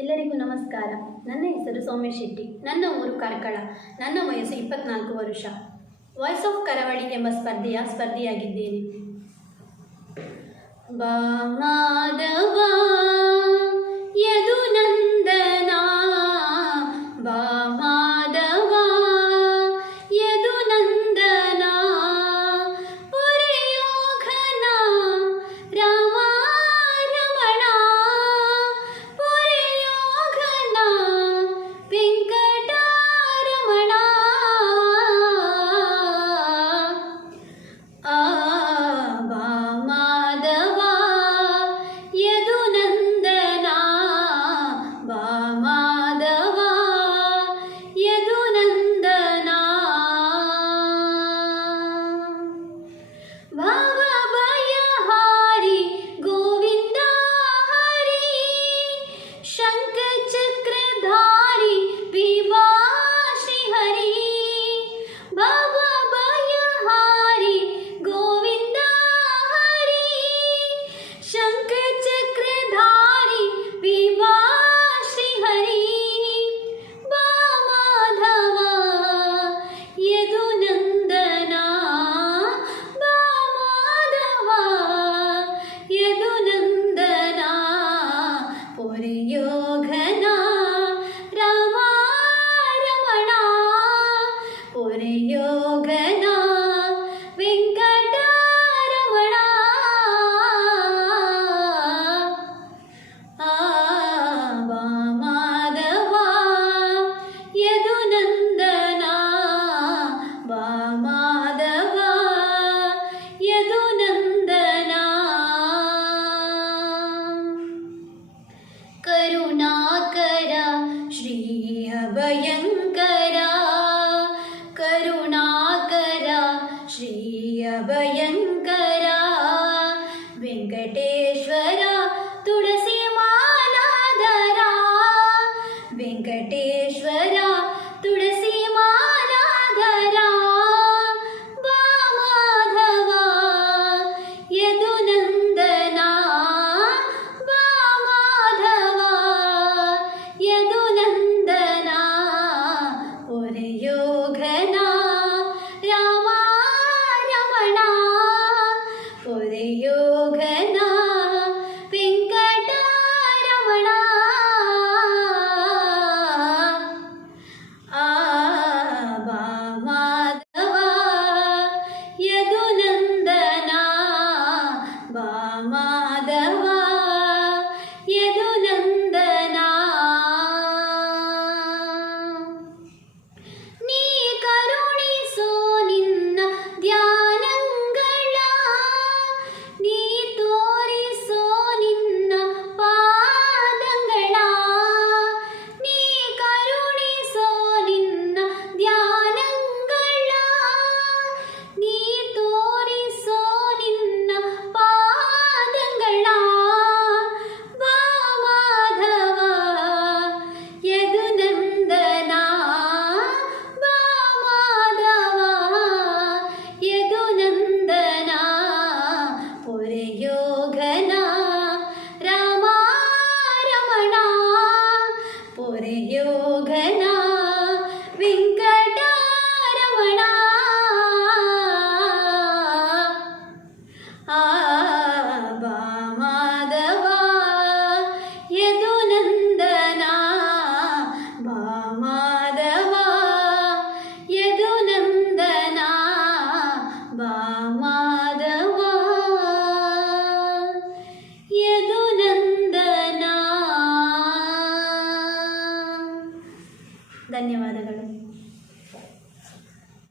ಎಲ್ಲರಿಗೂ ನಮಸ್ಕಾರ. ನನ್ನ ಹೆಸರು ಸೌಮ್ಯ ಶೆಟ್ಟಿ. ನನ್ನ ಊರು ಕಾರ್ಕಳ. ನನ್ನ ವಯಸ್ಸು 24 ವರ್ಷ. ವಾಯ್ಸ್ ಆಫ್ ಕರಾವಳಿ ಎಂಬ ಸ್ಪರ್ಧಿಯಾಗಿದ್ದೇನೆ. ಬಾ ಮಾಧವ ಯದು ನಂದನ, ಬಾ ಮಾಧವ ಯದು ನಂದನ, ಪೊರೆಯೋ ಘನ ರಾಮ ರಮಣ, ಪೊರೆಯೋ ಘನ ವೆಂಕಟರಮಣ. ಬಾ ಮಾಧವ ಯದು ನಂದನ, ಬಾ ಮಾಧವ ಯದು ನಂದನ. ಭವ ಭಯಹಾರಿ ಗೋವಿಂದ ಹರಿ, ಶಂಖ ಚಕ್ರಧಾರಿ ವಿಭಾ ಶ್ರೀ ಹರಿ. ಭವ ಭಯಹಾರಿ ಗೋವಿಂದ ಹರಿ, ಶಂಖ ಚಕ್ರಧಾರಿ ವಿಭಾ ಶ್ರೀ ಹರಿ. ಬಾ ಮಾಧವ ಯದು ನಂದನ, ಬಾ ಮಾಧವ ಯದು ನಂದನ, ಪೊರೆಯೋ ಘನ ರಾಮ ರಮಣ, ಪೊರೆಯೋ ಘನ ವೆಂಕಟರಮಣ. ಬಾ ಮಾಧವ ಯದು ನಂದನ, ಬಾ ಮಾಧವ ಯದು ನಂದನ. ಕರುಣಾಕರ ಶ್ರೀ ಅಭಯಂಕರ, ಕರುಣಾಕರ ಶ್ರೀ ಅಭಯಂಕರ, ವೆಂಕಟೇಶ್ವರ ತುಳಸಿ ಮಾಲಾಧರ, ವೆಂಕಟೇಶ್ವರ ತುಳಸಿ ಮಾಲಾಧರ. ಬಾ ಮಾಧವ ಯದು ನಂದನ, ಬಾ ಮಾಧವ ಯದು ನಂದನ, ಪೊರೆಯೋ ಘನ ರಾಮ ರಮಣ, ಪೊರೆಯೋ ಘನ ವೆಂಕಟರಮಣ. ಬಾ ಮಾಧವ ಯದು ನಂದನ, ಬಾ ಮಾಧವ ಯದು ನಂದನ. ನೀ ಕರುಣಿಸೋ ನಿನ್ನ ಧ್ಯಾನಂಗಳ, ನೀ ತೋರಿಸೋ ನಿನ್ನ ಪಾದಂಗಳ, ನೀ ಕರುಣಿಸೋ ನಿನ್ನ ಧ್ಯಾನಂಗಳ, ನೀ ತೋರಿಸೋ ನಿನ್ನ ಪಾದಂಗಳ. ಬಾ ಮಾಧವ ಯದು ನಂದನ, ಬಾ ಮಾಧವ ಯದು ನಂದನ, ಪೊರೆಯೋ ಘನ ರಾಮ ರಮಣ, ಪೊರೆಯೋ ಘನ ವೆಂಕಟರಮಣ. ಬಾ ಮಾಧವ ಯದು ನಂದನ, ಬಾ ಮಾಧವ ಯದು ನಂದನ, ಬಾ ಮಾಧವ ಯದು ನಂದನ. ಧನ್ಯವಾದಗಳು.